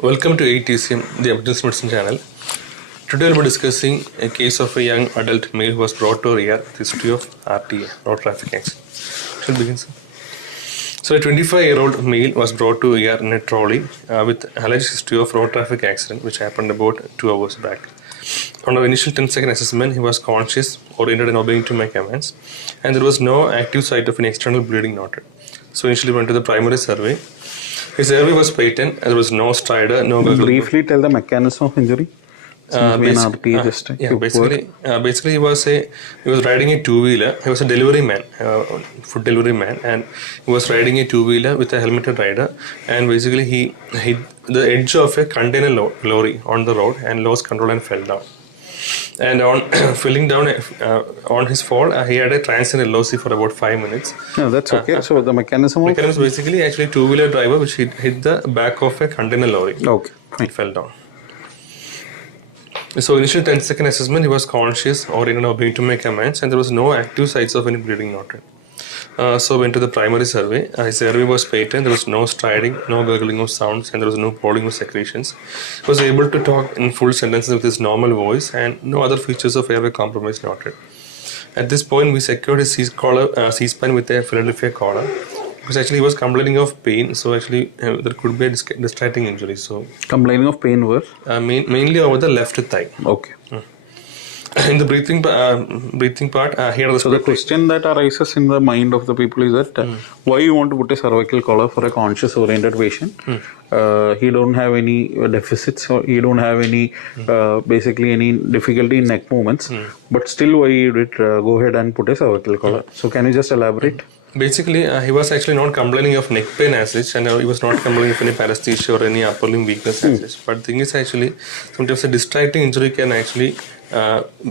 Welcome to AETCM, the Emergency Medicine channel. Today we'll be discussing a case of a young adult male who was brought to ER with history of RTA, road traffic accident. Shall we begin, sir? So a 25-year-old male was brought to ER in a trolley with alleged history of road traffic accident which happened about 2 hours back. On our initial 10-second assessment, he was conscious, oriented and obeying to my commands, and there was no active site of an external bleeding noted. So initially we went to the primary survey. His airway was patent, there was no stridor, no gurgle. Briefly tell the mechanism of injury. Basically he was riding a two-wheeler. He was a delivery man, food delivery man, and he was riding a two-wheeler with a helmeted rider, and basically he hit the edge of a container lorry on the road and lost control and fell down. And on falling down on his fall, he had a transient LOC for about 5 minutes. No, that's okay. So the mechanism basically actually two-wheeler driver which hit the back of a container lorry. Okay. It fell down. So initial 10-second assessment, he was conscious, oriented, obeying to my commands, and there was no active sites of any bleeding noted. So went to the primary survey. His airway was patent. There was no striding, no gurgling of sounds, and there was no pouring of secretions. He was able to talk in full sentences with his normal voice, and no other features of airway compromise noted. At this point, we secured his C-spine with a Philadelphia collar, because actually he was complaining of pain. So actually there could be a distracting injury. So complaining of pain where? Mainly over the left thigh. Okay. In the breathing part, here. So the question that arises in the mind of the people is that why you want to put a cervical collar for a conscious oriented patient? He don't have any deficits, or he don't have any basically any difficulty in neck movements, but still why you did go ahead and put a cervical collar? So can you just elaborate? Basically, he was actually not complaining of neck pain as such, and he was not complaining of any paresthesia or any upper limb weakness as such. But the thing is actually, sometimes a distracting injury can actually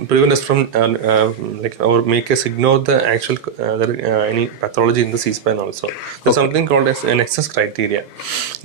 prevent us from or make us ignore the actual any pathology in the C-spine also. There's something called as an excess criteria.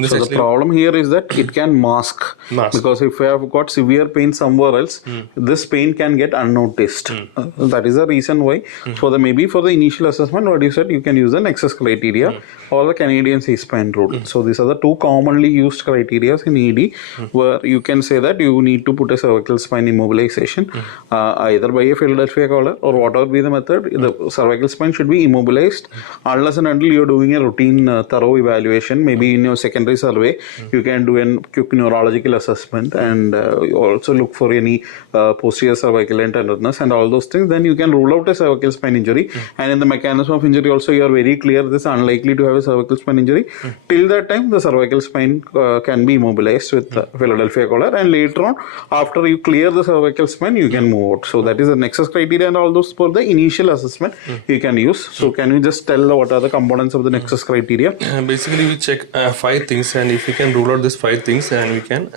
So the problem here is that it can mask. Because if you have got severe pain somewhere else, this pain can get unnoticed. That is the reason why. Maybe for the initial assessment, what you said, you can use an excess criteria or the Canadian C-spine rule. So these are the two commonly used criteria in ED, where you can say that you need to put a cervical spine immobilization. Either by a Philadelphia collar or whatever be the method, the cervical spine should be immobilized unless and until you're doing a routine thorough evaluation. Maybe in your secondary survey, you can do a quick neurological assessment and also look for any posterior cervical and tenderness and all those things. Then you can rule out a cervical spine injury. And in the mechanism of injury also, you are very clear this is unlikely to have a cervical spine injury. Till that time, the cervical spine can be immobilized with Philadelphia collar, and later on, after you clear the cervical spine, you can move out. So that is the nexus criteria, and all those for the initial assessment you can use. So can you just tell what are the components of the nexus criteria? Basically, we check 5 things, and if we can rule out these 5 things, and we can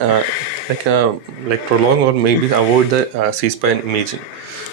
prolong or maybe avoid the C-spine imaging.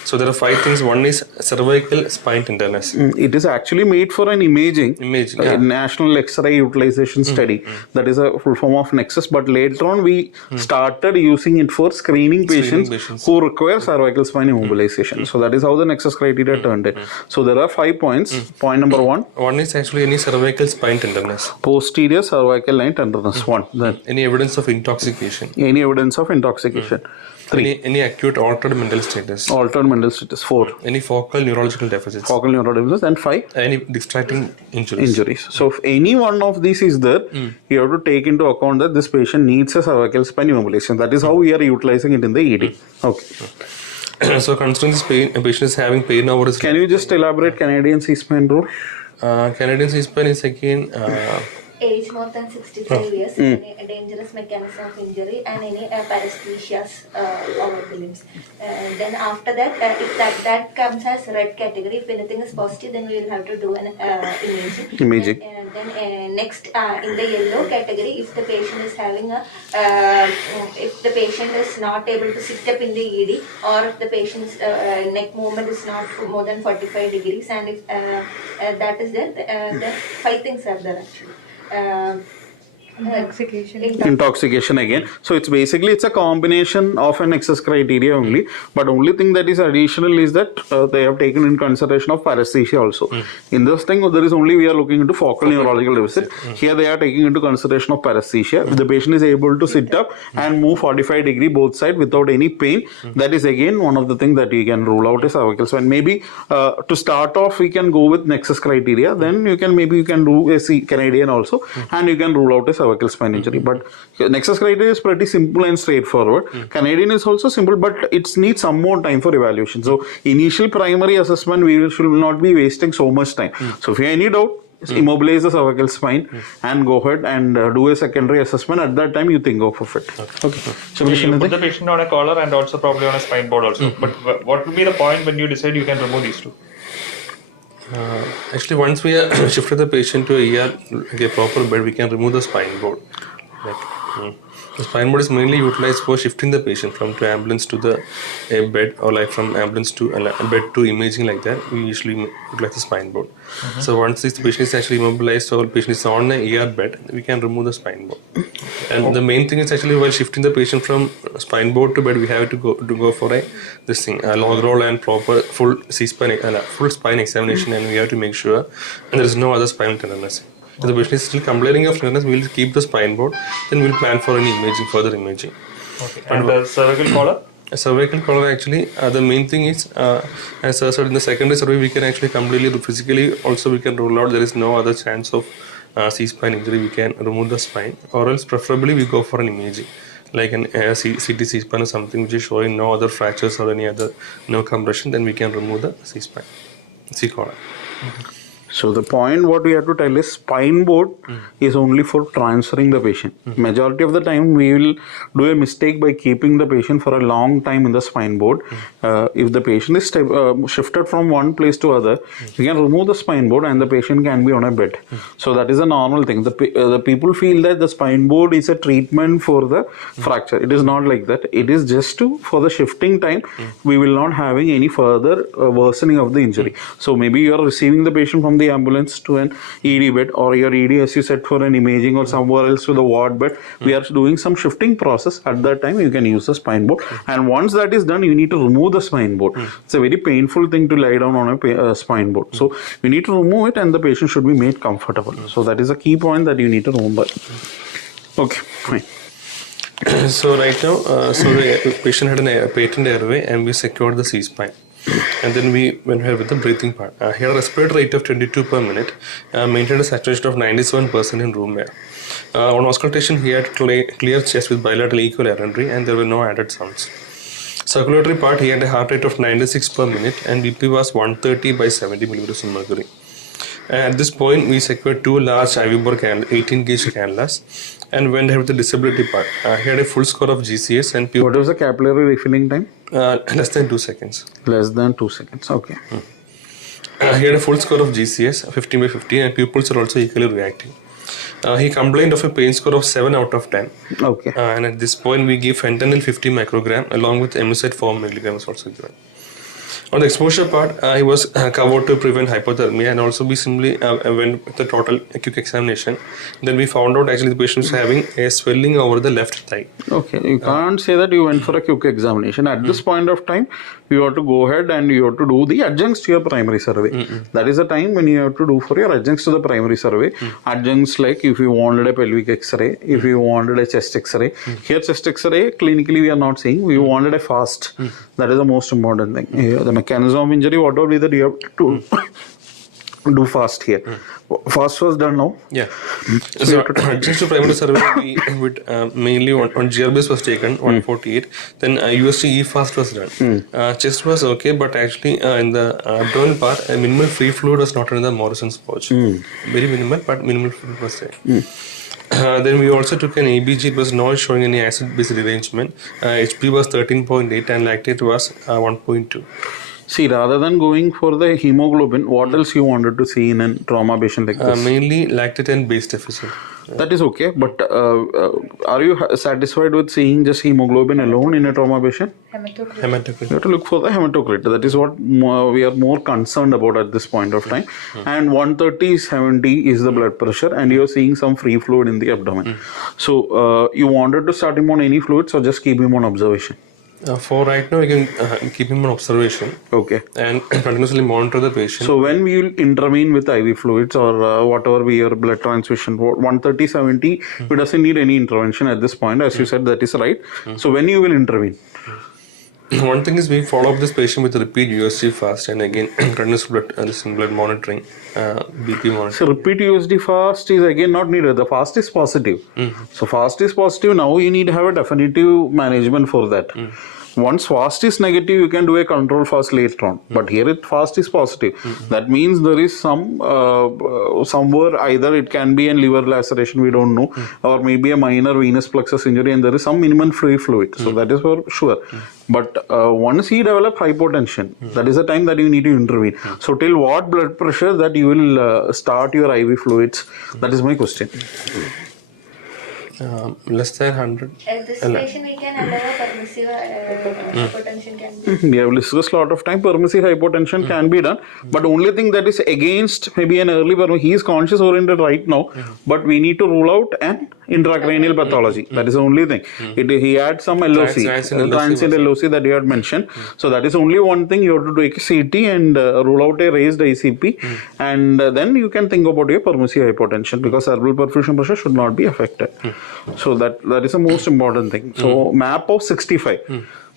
So there are 5 things. One is cervical spine tenderness. It is actually made for an imaging National X-ray Utilization Study. That is a full form of Nexus. But later on, we started using it for screening patients who require cervical spine immobilization. So that is how the Nexus criteria turned in. So there are 5 points. Point number 1. One is actually any cervical spine tenderness. Posterior cervical line tenderness. 1. Then any evidence of intoxication. Any evidence of intoxication. 3. Any acute altered mental status. Altered mental status. 4. Any focal neurological deficits. Focal neurological deficits. And 5. Any distracting injuries. So if any one of these is there, you have to take into account that this patient needs a cervical spine immobilization. That is how we are utilizing it in the ED. Okay. So considering this patient is having pain over his Can you just elaborate Canadian C-spine rule? Canadian C-spine is again age more than 65 years, any dangerous mechanism of injury, and any paresthesias over the limbs. Then after that, if that comes as red category, if anything is positive, then we will have to do an imaging. And then next in the yellow category, if the patient is having if the patient is not able to sit up in the ED, or if the patient's neck movement is not more than 45 degrees, and if that is there, then 5 things are there actually. Intoxication again. So it's basically it's a combination of an excess criteria only. But only thing that is additional is that they have taken in consideration of paresthesia also. In this thing, there is only we are looking into focal neurological deficit. Here they are taking into consideration of paresthesia. If the patient is able to sit up and move 45 degree both sides without any pain, that is again one of the things that we can rule out as cervical spine. Maybe to start off, we can go with nexus criteria. Then you can do a Canadian also, and you can rule out a cervical spine injury. But nexus criteria is pretty simple and straightforward. Canadian is also simple, but it needs some more time for evaluation. So initial primary assessment, we should not be wasting so much time. So if you have any doubt, immobilize the cervical spine and go ahead and do a secondary assessment. At that time, you think of it. Okay. So you put the patient on a collar and also probably on a spine board also. But what would be the point when you decide you can remove these two? Actually, once we shifted the patient to a proper bed, we can remove the spine board. The spine board is mainly utilized for shifting the patient from to ambulance to the bed, or like from ambulance to bed to imaging like that. We usually utilize the spine board. So once this patient is actually immobilized or patient is on a ER bed, we can remove the spine board. And the main thing is actually while shifting the patient from spine board to bed, we have to go for a log roll and proper full full spine examination, and we have to make sure and there is no other spinal tenderness. If the patient is still complaining of tenderness, we will keep the spine board. Then we will plan for any further imaging. Okay. And the cervical collar? A cervical collar, actually, the main thing is, as I said, in the secondary survey, we can actually completely, physically, also we can rule out there is no other chance of C-spine injury. We can remove the spine, or else preferably we go for an imaging, like an CT C-spine or something which is showing no other fractures or any other no compression. Then we can remove the C-spine, C-collar. So the point what we have to tell is spine board is only for transferring the patient. Majority of the time we will do a mistake by keeping the patient for a long time in the spine board. If the patient is shifted from one place to other, you can remove the spine board and the patient can be on a bed. So that is a normal thing. The people feel that the spine board is a treatment for the fracture. It is not like that. It is just for the shifting time. We will not having any further worsening of the injury. So maybe you are receiving the patient from the ambulance to an ED bed, or your ED as you said for an imaging, or somewhere else to the ward bed. We are doing some shifting process. At that time you can use the spine board, and once that is done, you need to remove the spine board. It's a very painful thing to lie down on a spine board. So we need to remove it, and the patient should be made comfortable. So that is a key point that you need to remember. Okay, fine. So right now, the patient had a patent airway, and we secured the C-spine. And then we went ahead with the breathing part. He had a respiratory rate of 22 per minute, maintained a saturation of 97% in room air. On auscultation, he had clear chest with bilateral equal air entry, and there were no added sounds. Circulatory part, he had a heart rate of 96 per minute, and BP was 130 by 70 millimeters of mercury. At this point, we secured two large IV bore 18 gauge cannulas and went ahead with the disability part. He had a full score of GCS and what was the capillary refilling time? Less than 2 seconds. Less than 2 seconds. Okay. He had a full score of GCS 15 by 50, and pupils are also equally reacting. He complained of a pain score of 7 out of 10. Okay. And at this point, we give fentanyl 50 microgram along with Emiside 4 milligrams also given. On the exposure part, he was covered to prevent hypothermia, and also we simply went with the total acute examination. Then we found out actually the patient was having a swelling over the left thigh. Okay, you can't say that you went for a quick examination. At this point of time, you have to go ahead and you have to do the adjuncts to your primary survey. That is the time when you have to do for your adjuncts to the primary survey. Adjuncts like if you wanted a pelvic x-ray, if you wanted a chest x-ray. Here chest x-ray, clinically we are not seeing. We wanted a fast. That is the most important thing. The mechanism of injury, whatever be that you have to do fast here. Fast was done now. Yeah. So adjuncts to primary survey, we would mainly on GRBS was taken 148. Then USG fast was done. Chest was okay, but actually in the abdominal part, a minimal free fluid was not in the Morrison's pouch. Very minimal, but minimal fluid was there. Then we also took an ABG. It was not showing any acid-base rearrangement. HP was 13.8 and lactate was 1.2. See, rather than going for the hemoglobin, what else you wanted to see in a trauma patient like this? Mainly lactate and base deficit. That is okay, but are you satisfied with seeing just hemoglobin alone in a trauma patient? Hematocrit. You have to look for the hematocrit. That is what we are more concerned about at this point of time. And 130/70 is the blood pressure, and you are seeing some free fluid in the abdomen. So you wanted to start him on any fluids or just keep him on observation? For right now, we can keep him on observation. Okay. And continuously monitor the patient. So when we will intervene with IV fluids or whatever be your blood transfusion, 130/70, we doesn't need any intervention at this point. As you said, that is right. So when you will intervene? One thing is we follow up this patient with repeat USG fast and again continuous blood monitoring, BP monitoring. So repeat USD fast is again not needed. The fast is positive. So fast is positive. Now you need to have a definitive management for that. Once fast is negative, you can do a control fast later on. But here it fast is positive. That means there is some somewhere either it can be a liver laceration, we don't know, or maybe a minor venous plexus injury, and there is some minimal free fluid. So that is for sure. But once he develops hypotension, that is the time that you need to intervene. So till what blood pressure that you will start your IV fluids? That is my question. Less than 100. This patient we can allow a permissive hypertension can be. We have discussed a lot of time. Permissive hypotension can be done, but only thing that is against maybe an early he is conscious oriented right now, but we need to rule out an intracranial pathology. That is the only thing. He had some LOC, transient LOC that you had mentioned. So that is only one thing. You have to do a CT and rule out a raised ICP, and then you can think about your permissive hypotension because cerebral perfusion pressure should not be affected. So that is the most important thing. So MAP of 65.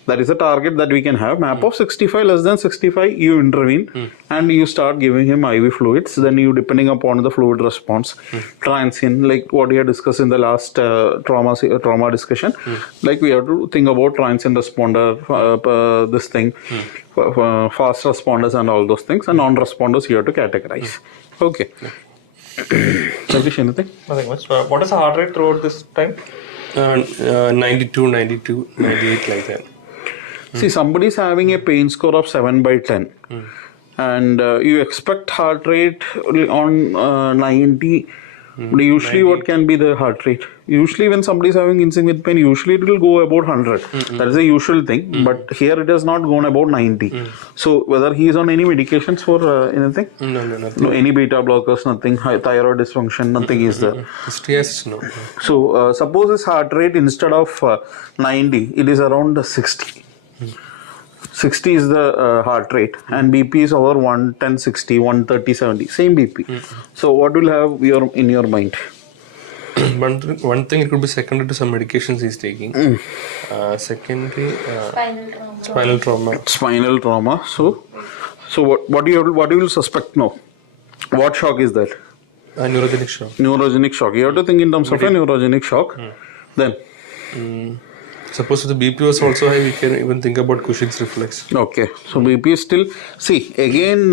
That is a target that we can have. MAP of 65, less than 65, you intervene and you start giving him IV fluids. Then you, depending upon the fluid response, transient, like what we had discussed in the last trauma discussion, like we have to think about transient responder, this thing, fast responders and all those things, and non-responders you have to categorize. Okay. Jagdish, anything? Nothing much. What is the heart rate throughout this time? 92, 92, 98 like that. See, somebody is having a pain score of 7/10 and you expect heart rate on 90. Usually 90. What can be the heart rate? Usually when somebody is having insignificant pain, usually it will go about 100. That is a usual thing. But here it has not gone about 90. So whether he is on any medications for anything? No, nothing. No, any beta blockers, nothing. Thyroid dysfunction, nothing is there. Yes, no. So suppose his heart rate instead of 90, it is around 60. 60 is the heart rate and BP is over 110, 60, 130, 70, same BP. So what will have in your mind? One thing, it could be secondary to some medications he's taking. Secondary, spinal trauma. Spinal trauma. So what you will suspect now? What shock is that? Neurogenic shock. Neurogenic shock. You have to think in terms of a neurogenic shock. Then. Suppose if the BP was also high, we can even think about Cushing's reflex. Okay, so BP is still, see, again,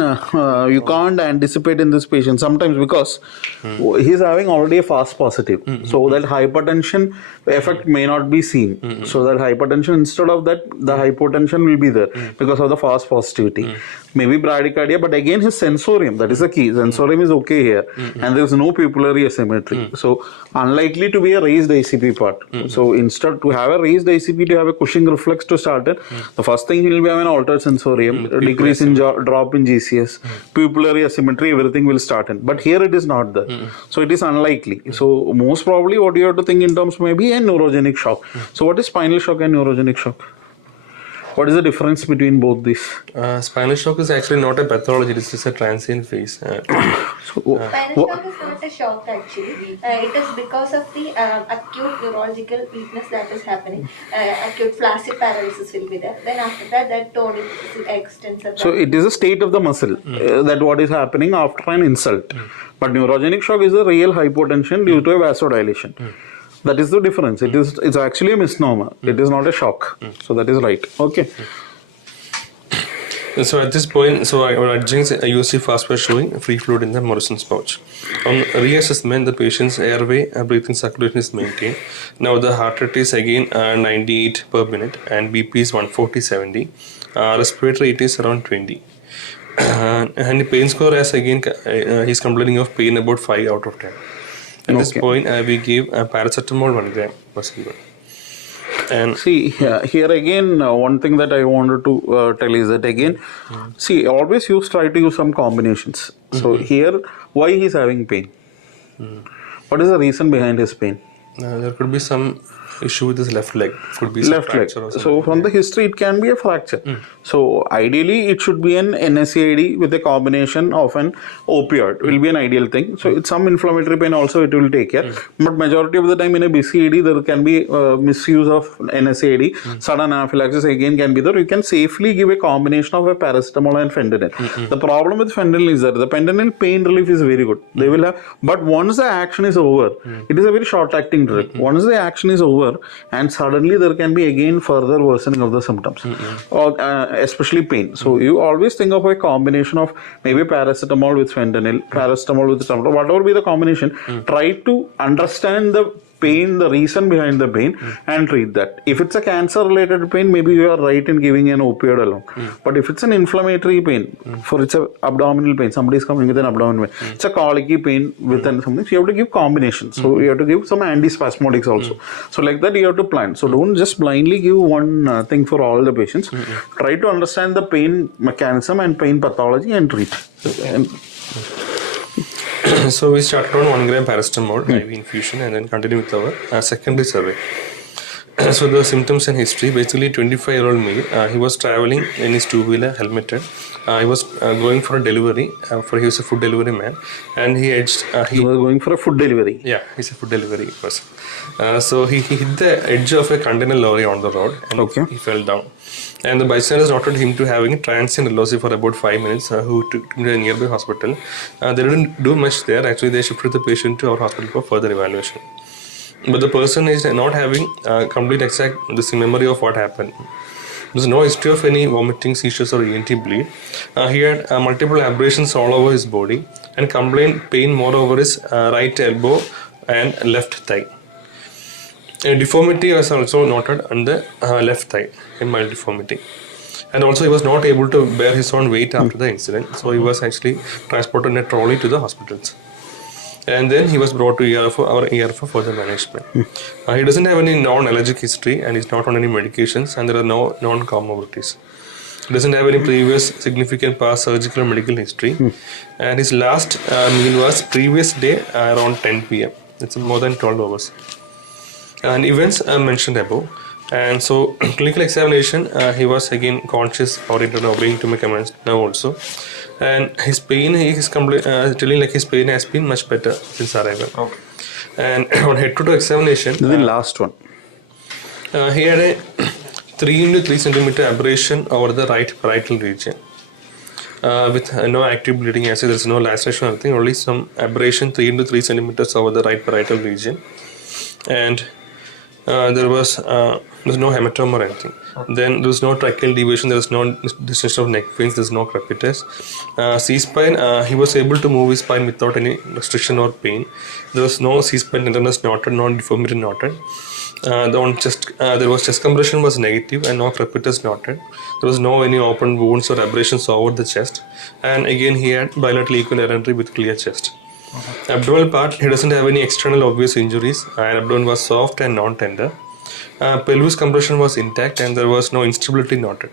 you can't anticipate in this patient sometimes because he's having already a fast positive. So that hypertension effect may not be seen. So that hypertension, instead of that, the hypotension will be there because of the fast positivity. Maybe bradycardia, but again his sensorium, that is the key. Sensorium is okay here and there is no pupillary asymmetry. So unlikely to be a raised ICP part. So instead to have a raised ICP, to have a Cushing reflex to start it, the first thing he will be having an altered sensorium, decrease in drop in GCS, pupillary asymmetry, everything will start in. But here it is not there. So it is unlikely. So most probably what you have to think in terms maybe a neurogenic shock. So what is spinal shock and neurogenic shock? What is the difference between both these? Spinal shock is actually not a pathology, it is just a transient phase. Spinal shock is not a shock actually. It is because of the acute neurological weakness that is happening. Acute flaccid paralysis will be there. Then after that, that tone extends. So it is a state of the muscle that what is happening after an insult. But neurogenic shock is a real hypotension due to a vasodilation. That is the difference. It's actually a misnomer. It is not a shock. So that is right. Okay. So at this point, our adjuncts USC fast was showing free fluid in the Morrison's pouch. On reassessment, the patient's airway breathing circulation is maintained. Now the heart rate is again 98 per minute and BP is 140/70. respiratory rate is around 20. And the pain score as again, he's complaining of pain about 5 out of 10. At this point, we gave paracetamol 1 gram was given. And see, here again, one thing that I wanted to tell is that again, see, always try to use some combinations. So here, why he's having pain? What is the reason behind his pain? there could be some issue with his left leg. Could be some Left leg. fracture or something. So from the history, it can be a fracture. So ideally, it should be an NSAID with a combination of an opioid. Will be an ideal thing. So it's some inflammatory pain also it will take care. But majority of the time in a BCAD, there can be misuse of NSAID. Sudden anaphylaxis again can be there. You can safely give a combination of a paracetamol and fentanyl. The problem with fentanyl is that the fentanyl pain relief is very good. They will have, but once the action is over, it is a very short-acting drug. Once the action is over, and suddenly there can be again further worsening of the symptoms, or especially pain. So you always think of a combination of maybe paracetamol with fentanyl, paracetamol with tramadol, whatever be the combination. Try to understand the pain, the reason behind the pain, and treat that. If it's a cancer-related pain, maybe you are right in giving an opioid alone. But if it's an inflammatory pain, it's a abdominal pain, somebody is coming with an abdominal pain, it's a colicky pain with something, so you have to give combinations. So you have to give some antispasmodics also. So like that you have to plan. So don't just blindly give one thing for all the patients. Try to understand the pain mechanism and pain pathology and treat. So we started on 1 gram paracetamol IV infusion and then continue with our secondary survey. So the symptoms and history, basically 25-year-old male, he was traveling in his two-wheeler helmeted. He was going for a delivery, he was a food delivery man, and he edged... he was going for a food delivery? Yeah, he's a food delivery person. So he hit the edge of a container lorry on the road and he fell down. And the bystanders noted him to having transient epilepsy for about 5 minutes, who took him to a nearby hospital. They didn't do much there. Actually, they shifted the patient to our hospital for further evaluation. But the person is not having complete exact memory of what happened. There's no history of any vomiting, seizures or ENT bleed. He had multiple abrasions all over his body and complained pain more over his right elbow and left thigh. A deformity was also noted on the left thigh, a mild deformity. And also he was not able to bear his own weight after the incident, so he was actually transported in a trolley to the hospitals. And then he was brought to our ER for further management. He doesn't have any non-allergic history and is not on any medications, and there are no non-comorbidities. He doesn't have any previous significant past surgical or medical history. And his last meal was previous day around 10 p.m. It's more than 12 hours. And events are mentioned above. And so clinical examination, he was again conscious, oriented, obeying to my commands now also. And his pain, he is telling like his pain has been much better since arrival. Okay. And on head-to-toe examination, the last one. He had a 3 into 3 centimeter abrasion over the right parietal region. With no active bleeding, as there is no laceration or anything, only some abrasion 3 into 3 centimeters over the right parietal region. And there was no hematoma or anything. Then there was no tracheal deviation, there was no distension of neck veins, there was no crepitus. C-spine, he was able to move his spine without any restriction or pain. There was no C-spine tenderness noted, no deformity noted. There was chest compression was negative and no crepitus noted. There was no any open wounds or abrasions over the chest. And again he had bilateral equivalent entry with clear chest. Abdominal part, he doesn't have any external obvious injuries, and abdomen was soft and non-tender. Pelvis compression was intact and there was no instability noted.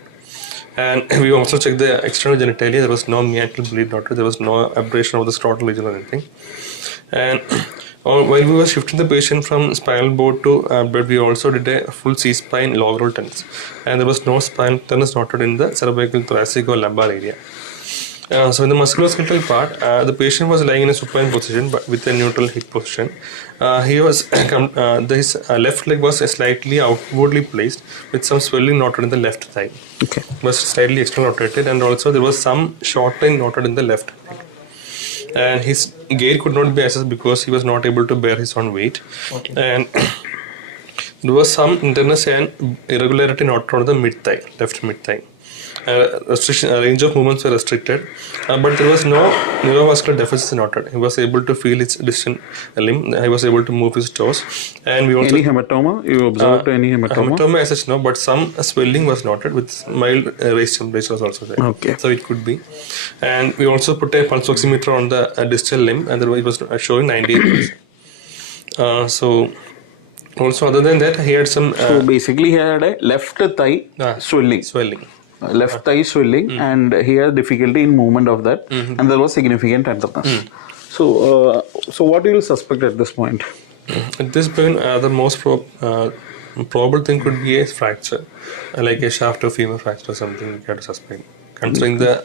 And we also checked the external genitalia, there was no meatal bleed noted, there was no abrasion of the scrotal region or anything. And while we were shifting the patient from spinal board to bed, we also did a full C-spine log roll tennis. And there was no spinal tennis noted in the cervical, thoracic or lumbar area. So in the musculoskeletal part, the patient was lying in a supine position but with a neutral hip position. His left leg was slightly outwardly placed with some swelling noted in the left thigh. Okay. Was slightly external rotated, and also there was some shortening noted in the left leg. And his gait could not be assessed because he was not able to bear his own weight. Okay. And there was some internus and irregularity noted on the mid thigh, left mid thigh. range of movements were restricted, but there was no neurovascular deficit noted. He was able to feel his distant limb. He was able to move his toes, and we also Any hematoma? You observed any hematoma? hematoma as such no, but some swelling was noted with mild raised temperature was also there. Okay. So it could be, and we also put a pulse oximeter on the distal limb, and it was showing 98%. So also other than that, he had some. So basically, he had a left thigh swelling. Left thigh swelling, and he had difficulty in movement of that, and there was significant tenderness. So, so what do you suspect at this point? At this point, the most probable thing could be a fracture, like a shaft or femur fracture or something. We have to suspect. Considering there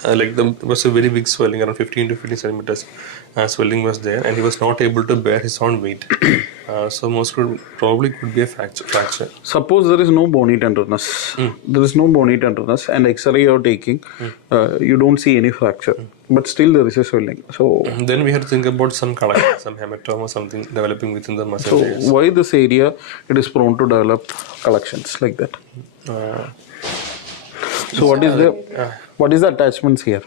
was a very big swelling, around 15 to 15 centimeters swelling was there, and he was not able to bear his own weight. So most probably could be a fracture. Suppose there is no bony tenderness. There is no bony tenderness, and X-ray you are taking, you don't see any fracture, but still there is a swelling. So then we have to think about some collection, some hematoma or something developing within the muscle. So why this area it is prone to develop collections like that? So what is the attachments here?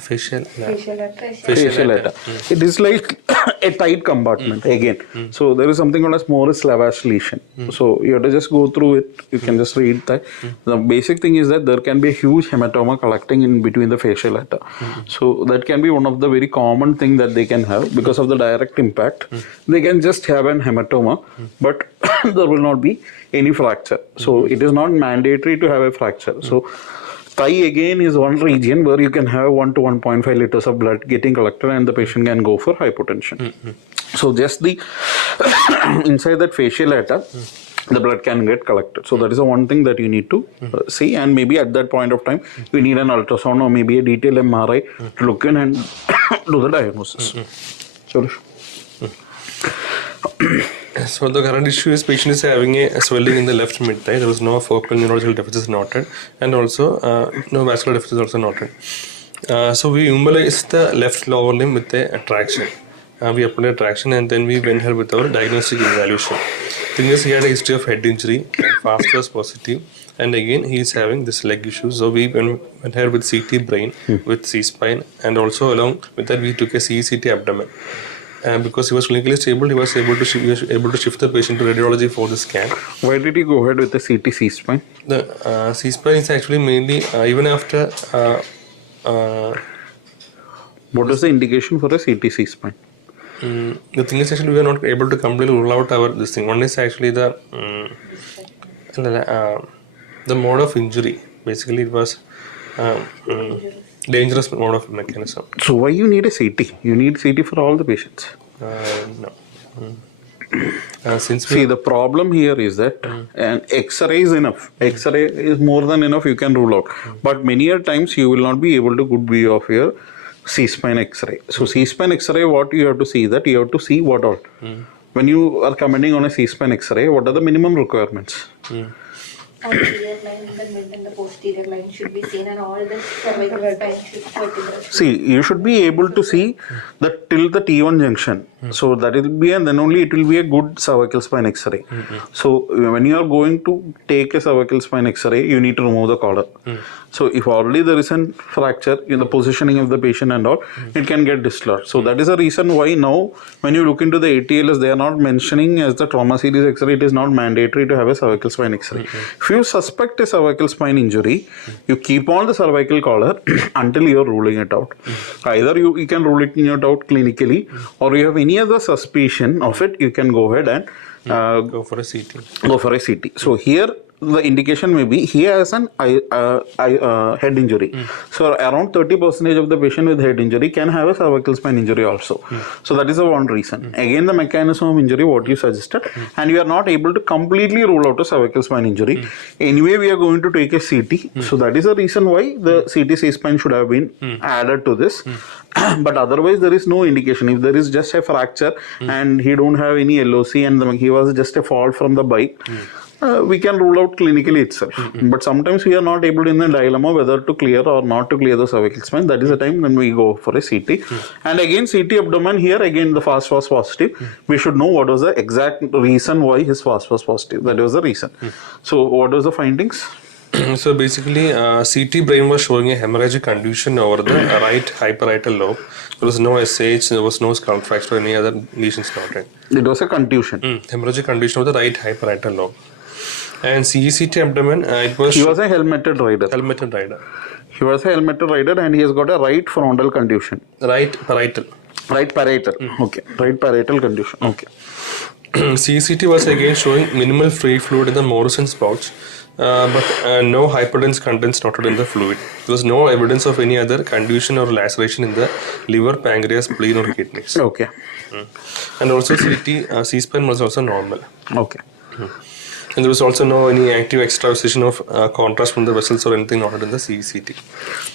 Facial Facial. It is like a tight compartment again. So there is something called as Morris Lavage lesion. So you have to just go through it. You can just read that. The basic thing is that there can be a huge hematoma collecting in between the fasciolata. So that can be one of the very common thing that they can have because of the direct impact. They can just have an hematoma, but there will not be any fracture. So it is not mandatory to have a fracture. So thigh again is one region where you can have 1 to 1.5 liters of blood getting collected and the patient can go for hypotension. So just the inside that fasciolata, the blood can get collected. So that is the one thing that you need to see, and maybe at that point of time we need an ultrasound or maybe a detailed MRI to look in and do the diagnosis. So the current issue is patient is having a swelling in the left mid thigh. There was no focal neurological deficit noted, and also no vascular deficit also noted. So we immobilized the left lower limb with a traction. We applied a traction, and then we went ahead with our diagnostic evaluation. Thing is, he had a history of head injury, and FAST was positive, and again he is having this leg issue. So we went ahead with CT brain, with C-spine, and also along with that we took a CECT abdomen. Because he was clinically stable, he was able to shift the patient to radiology for the scan. Why did you go ahead with the CT C-spine? The C-spine is actually mainly even after. What is the indication for a CT C-spine? The thing is actually we are not able to completely rule out this thing. One is actually the mode of injury. Basically, it was. Dangerous mode of mechanism. So why you need a CT? You need CT for all the patients? No. See, the problem here is that an X-ray is enough. X-ray is more than enough, you can rule out. But many a times you will not be able to good view of your C-spine X-ray. So C-spine X-ray, what you have to see that you have to see what all. When you are commenting on a C-spine X-ray, what are the minimum requirements? Anterior line, the mid and the posterior line should be seen, and all the cervical spine vertebrae. See, you should be able to see that till the T1 junction. So that will be, and then only it will be a good cervical spine X-ray. So when you are going to take a cervical spine X-ray, you need to remove the collar. So if already there is a fracture in the positioning of the patient and all, it can get dislodged. So that is the reason why now when you look into the ATLS, they are not mentioning as the trauma series X-ray, it is not mandatory to have a cervical spine X-ray. If you suspect a cervical spine injury, you keep on the cervical collar until you are ruling it out. Either you can rule it out clinically, or you have any other suspicion of it, you can go ahead and go for a CT. So here the indication may be he has an head injury. So around 30% of the patient with head injury can have a cervical spine injury also. So that is the one reason. Again, the mechanism of injury, what you suggested, and we are not able to completely rule out a cervical spine injury. Anyway, we are going to take a CT. So that is the reason why the CT C-spine should have been added to this. But otherwise, there is no indication. If there is just a fracture and he don't have any LOC and he was just a fall from the bike, we can rule out clinically itself. But sometimes we are not able in the dilemma whether to clear or not to clear the cervical spine. That is the time when we go for a CT. And again, CT abdomen here, again the FAST was positive. We should know what was the exact reason why his FAST was positive. That was the reason. So what was the findings? So basically, CT brain was showing a hemorrhagic condition over the right hyperietal lobe. There was no SH, there was no skull fracture or any other lesions noted. It was a contusion. Hemorrhagic condition of the right hyperietal lobe. And CECT abdomen, it was He was a helmeted rider. helmeted rider. He was a helmeted rider and he has got a right frontal contusion. Right parietal. Right parietal. Okay. Right parietal contusion. Okay. CECT was again showing minimal free fluid in the Morrison's pouch, but no hyperdense contents noted in the fluid. There was no evidence of any other contusion or laceration in the liver, pancreas, spleen, or kidneys. Okay. And also C-span was also normal. Okay. And there was also no any active extravasation of contrast from the vessels or anything noted in the CECT.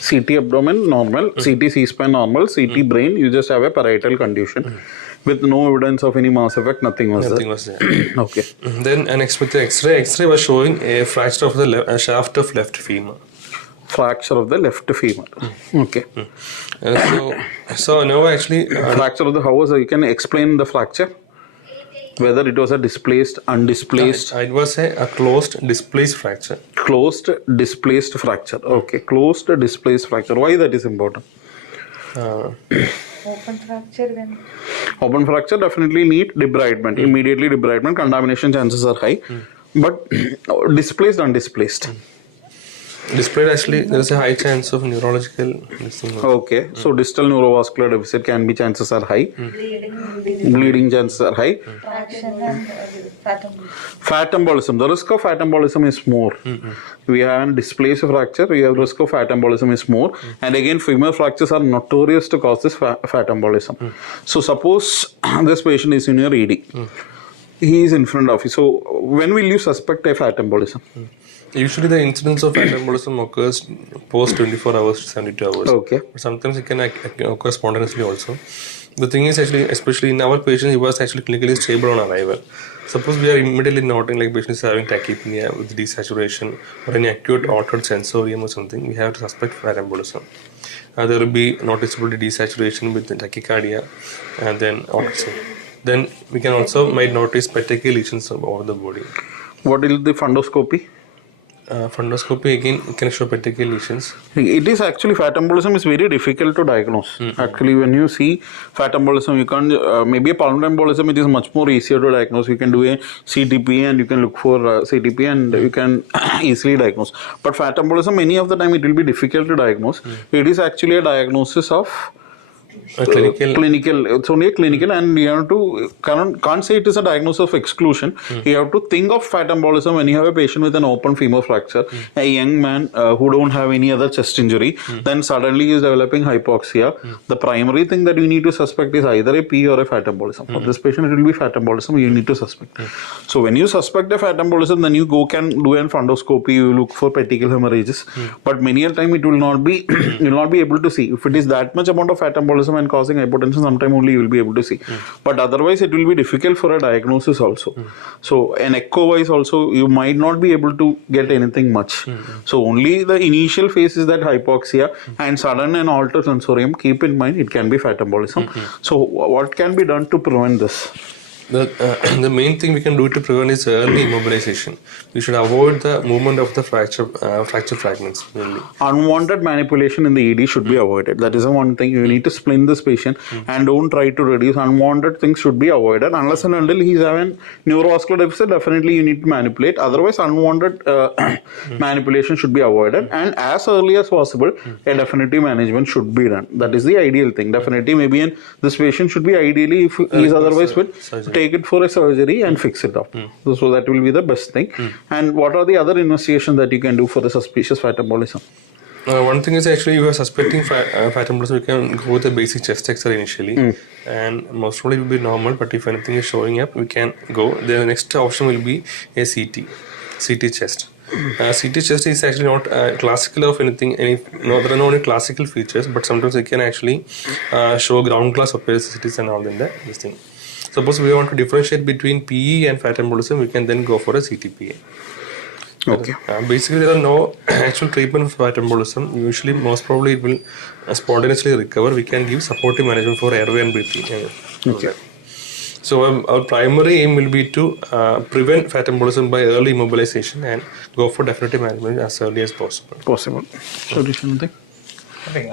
CT abdomen normal, CT C-span normal, CT brain you just have a parietal contusion with no evidence of any mass effect, nothing was Nothing there. was there. Okay. Then next with the X-ray. X-ray was showing a fracture of the shaft of left femur. Fracture of the left femur. Okay. So now actually Fracture of the how was you can explain the fracture? Whether it was a displaced, undisplaced, it was a closed displaced fracture. closed displaced fracture. Okay. Closed displaced fracture. Why that is important? Open fracture when Open fracture definitely need debridement. Immediately debridement, contamination chances are high. But displaced, undisplaced. Displayed actually, there is a high chance of neurological. Okay, so distal neurovascular deficit can be chances are high. Bleeding chances are high. traction and fathom. Fat embolism. The risk of fat embolism is more. We have a displaced fracture. We have risk of fat embolism is more. And again, femur fractures are notorious to cause this fat embolism. So suppose this patient is in your ED. He is in front of you. So when will you suspect a fat embolism? Usually, the incidence of fat embolism occurs post 24 hours to 72 hours. Okay. But sometimes it can occur spontaneously also. The thing is actually, especially in our patient, he was actually clinically stable on arrival. Suppose we are immediately noting like patient is having tachypnea with desaturation or any acute altered sensorium or something, we have to suspect fat embolism. There will be noticeable desaturation with tachycardia and then autism. Then we can also might notice petechial lesions over the body. What is the fundoscopy? Fundoscopy again can show petechial lesions. It is actually fat embolism is very difficult to diagnose. Actually, when you see fat embolism, you can't. Maybe a pulmonary embolism, it is much more easier to diagnose. You can do a CTP and you can look for CTP and you can easily diagnose. But fat embolism, many of the time, it will be difficult to diagnose. It is actually a diagnosis of clinical. It's only a clinical, and you have to can't say it is a diagnosis of exclusion. You have to think of fat embolism when you have a patient with an open femur fracture, a young man who don't have any other chest injury, then suddenly is developing hypoxia. The primary thing that you need to suspect is either a P or a fat embolism. For this patient, it will be fat embolism. You need to suspect. So when you suspect a fat embolism, then you can do a fundoscopy. You look for petechial hemorrhages. But many a time it will not be. You will not be able to see if it is that much amount of fat embolism and causing hypotension. Sometime only you will be able to see. But otherwise, it will be difficult for a diagnosis also. So an echo wise also, you might not be able to get anything much. So only the initial phase is that hypoxia and sudden and altered sensorium. Keep in mind it can be fat embolism. So what can be done to prevent this? The main thing we can do to prevent is early immobilization. We should avoid the movement of the fracture fragments. Mainly. Unwanted manipulation in the ED should be avoided. That is the one thing. You need to splint this patient and don't try to reduce. Unwanted things should be avoided. Unless and until he's having neurovascular deficit, definitely you need to manipulate. Otherwise, unwanted manipulation should be avoided. And as early as possible, a definitive management should be done. That is the ideal thing. Definitely, maybe in this patient should be ideally, if he is otherwise fit, take it for a surgery and fix it up. So that will be the best thing. And what are the other investigations that you can do for the suspicious fat embolism? One thing is actually you are suspecting fat embolism, you can go with a basic chest X-ray initially, and most probably it will be normal. But if anything is showing up, we can go. The next option will be a CT chest. CT chest is actually not classical of anything. There are no any classical features, but sometimes it can actually show ground glass opacities and all in this thing. Suppose we want to differentiate between PE and fat embolism, we can then go for a CTPA. Okay. Basically, there are no actual treatment for fat embolism. Usually, most probably, it will spontaneously recover. We can give supportive management for airway and breathing. Okay. So our primary aim will be to prevent fat embolism by early immobilization and go for definitive management as early as possible. So, anything? I think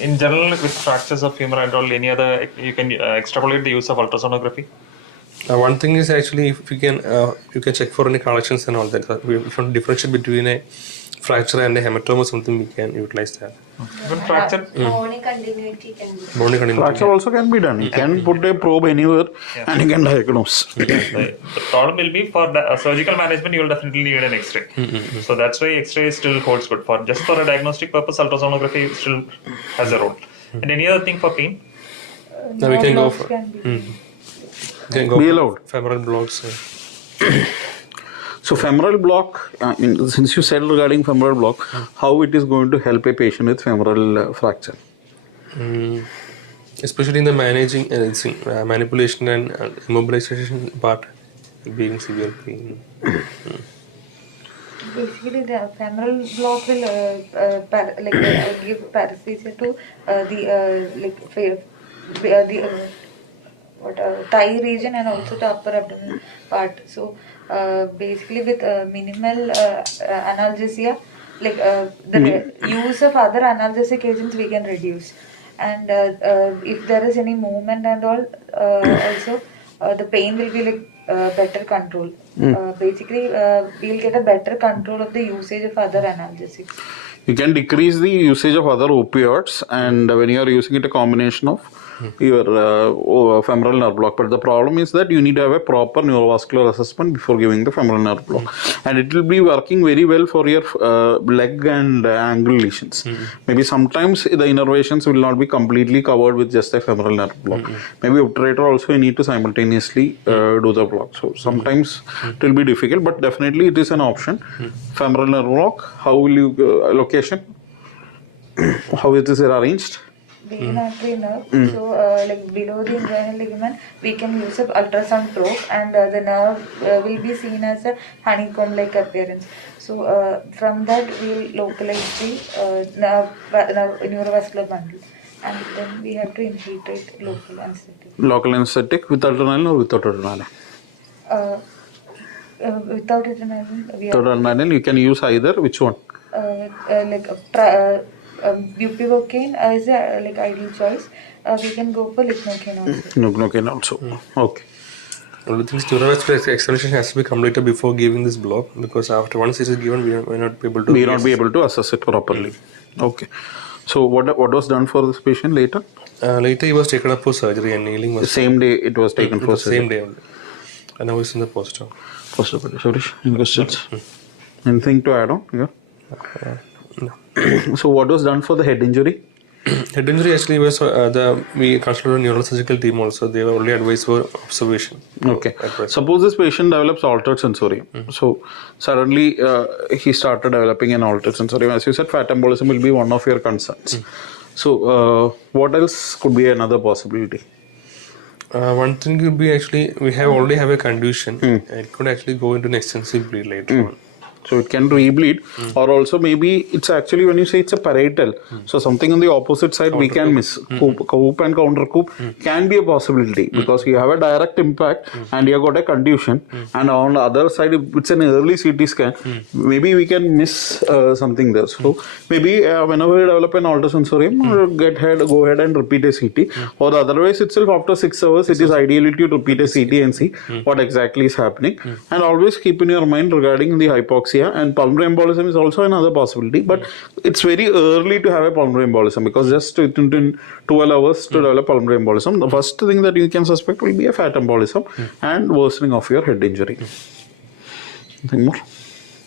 in general with fractures of femur and all, any other you can extrapolate the use of ultrasonography. One thing is actually if you can check for any corrections and all that. If you want to differentiate between a fracture and a hematoma or something, we can utilize that. Even fracture. Bony continuity can be. Bony continuity. Fracture also can be done. You can put a probe anywhere and you can diagnose. The problem will be for the surgical management, you will definitely need an X-ray. So that's why X-ray still holds good. For just for a diagnostic purpose, ultrasonography still has a role. And any other thing for pain? Now we can go for. Can be. Be allowed. Femoral blocks. So femoral block, since you said regarding femoral block, how it is going to help a patient with femoral fracture? Especially in the managing manipulation and immobilization part, being severe pain. Basically, the femoral block will give paresthesia to thigh region and also the upper abdomen part. So basically, with minimal analgesia, the use of other analgesic agents we can reduce. And if there is any movement and all, also the pain will be better control. Basically, we'll get a better control of the usage of other analgesics. You can decrease the usage of other opioids, and when you are using it, a combination of your femoral nerve block. But the problem is that you need to have a proper neurovascular assessment before giving the femoral nerve block, and it will be working very well for your leg and ankle lesions. Maybe sometimes the innervations will not be completely covered with just a femoral nerve block. Maybe obturator also you need to simultaneously do the block. So sometimes it will be difficult, but definitely it is an option. Femoral nerve block. How will you location? How it is arranged? The inartery nerve, so below the inguinal ligament, we can use an ultrasound probe, and the nerve will be seen as a honeycomb-like appearance. So from that, we will localize the neurovascular bundle, and then we have to infiltrate local anesthetic. Local anesthetic with adrenaline or without adrenaline? Without adrenaline, Without adrenaline, you can use either. Which one? bupivacaine is a ideal choice. We can go for lignocaine also. Lignocaine also. Okay. Well, the thing is, neurovascular examination has to be completed before giving this block, because after once it is given, we will not be able to. We will not be able to assess it properly. Okay. So what was done for this patient later? Later he was taken up for surgery and nailing was. The same day it was taken for surgery. Same day only. And now it's in the post-op. Post-op. Suresh, any questions? Anything to add on? Yeah. No. So what was done for the head injury? Head injury actually was we consulted a neurosurgical team also. They were only advised for observation. Okay. Suppose this patient develops altered sensorium. So suddenly he started developing an altered sensorium. As you said, fat embolism will be one of your concerns. So what else could be another possibility? One thing could be actually we already have a contusion. It could actually go into an extensive bleed later on. So it can rebleed, or also maybe it's actually when you say it's a parietal, so something on the opposite side we can miss. Coup and counter coup can be a possibility because you have a direct impact and you have got a contusion, and on the other side if it's an early CT scan, maybe we can miss something there. So maybe whenever you develop an altered sensorium, go ahead and repeat a CT, or otherwise itself after 6 hours it is ideally to repeat a CT and see what exactly is happening, and always keep in your mind regarding the hypoxia. And pulmonary embolism is also another possibility, but it's very early to have a pulmonary embolism because just within 12 hours to develop pulmonary embolism, the first thing that you can suspect will be a fat embolism and worsening of your head injury. Anything more?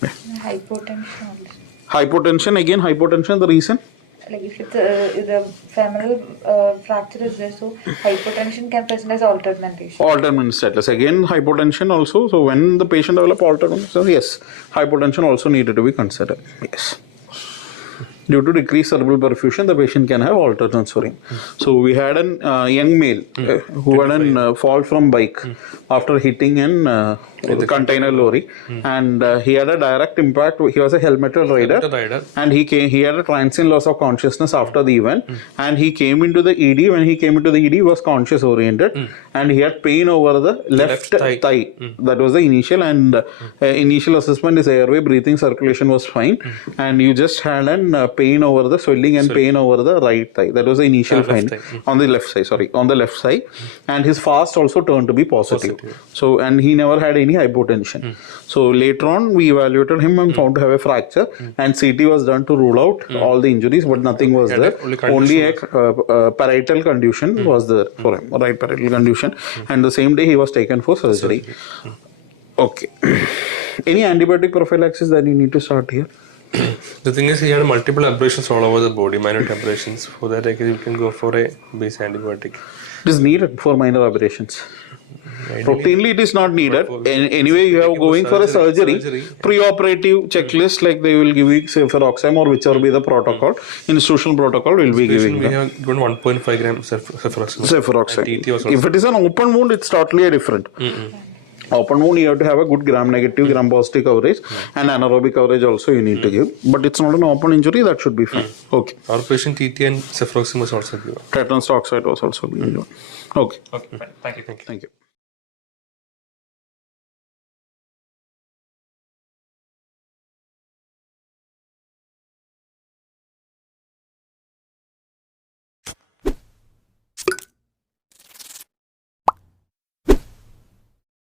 Yeah. Hypotension also. Hypotension, again hypotension, the reason? If it's the femoral fracture is there, so hypotension can present as altered mentation. Altered mental status. Again, hypotension also. So when the patient develops altered mental status, yes, hypotension also needed to be considered. Yes. due to decreased cerebral perfusion, the patient can have altered censoring. So we had a young male who had a fall from bike after hitting an container lorry, and he had a direct impact. He was a helmeted rider, and he had a transient loss of consciousness after the event, and he came into the ED. When he came into the ED, he was conscious oriented, and he had pain over the left thigh. That was the initial, and initial assessment is airway, breathing, circulation was fine, and you just had an pain over the swelling and pain over the right thigh. That was the initial find on the left side. Sorry, on the left side, and his fast also turned to be positive. So, and he never had any hypotension. So later on, we evaluated him and found to have a fracture, and CT was done to rule out all the injuries, but nothing was there. Only a parietal contusion was there for him, right parietal contusion, and the same day he was taken for surgery. Okay. Any antibiotic prophylaxis that you need to start here? The thing is, he had multiple abrasions all over the body, minor abrasions. For that, you can go for a base antibiotic. It is needed for minor abrasions. Routinely, it is not needed. Anyway, you have going for a surgery, pre-operative checklist, like they will give you cefuroxime or whichever be the protocol, institutional protocol will be giving. We have given 1.5 grams cefuroxime. Cefuroxime. If it is an open wound, it's totally different. Open wound, you have to have a good gram negative, gram positive coverage, and anaerobic coverage also you need to give. But it's not an open injury, that should be fine. Okay. Our patient TT and cefuroxime was also given. Tetanus toxoid was also given. Okay. Okay, fine. Thank you. Thank you.